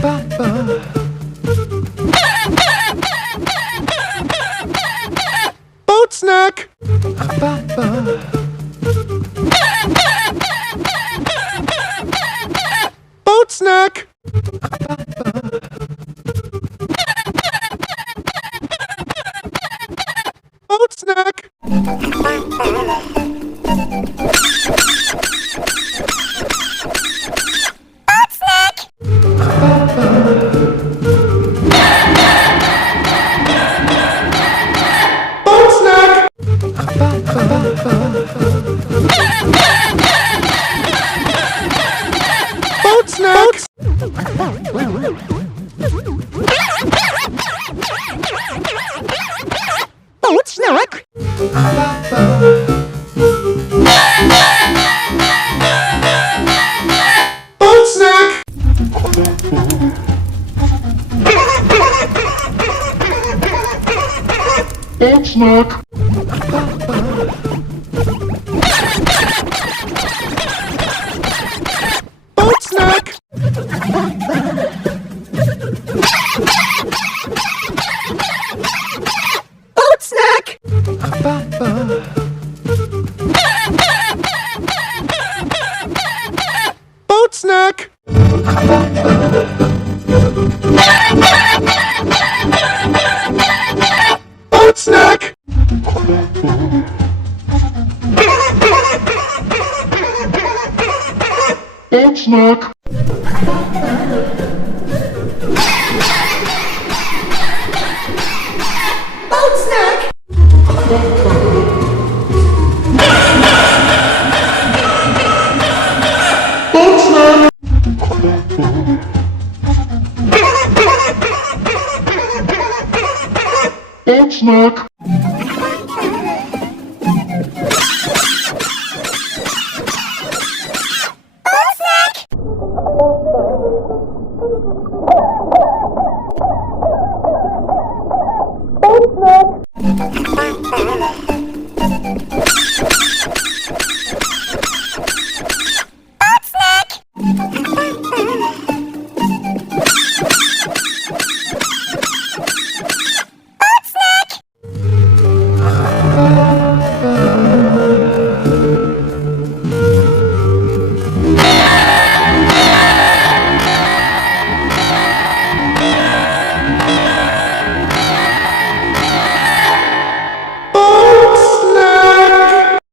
Boat snack! Boat snack! Boat snack! Boat snack! Boat snacks! Boat snack! Boat snack! Boat snack! Boat snack! Boat snack! Boat snack! Boat snack! Boat snack! Boat snack! Boat snack! Boat snack!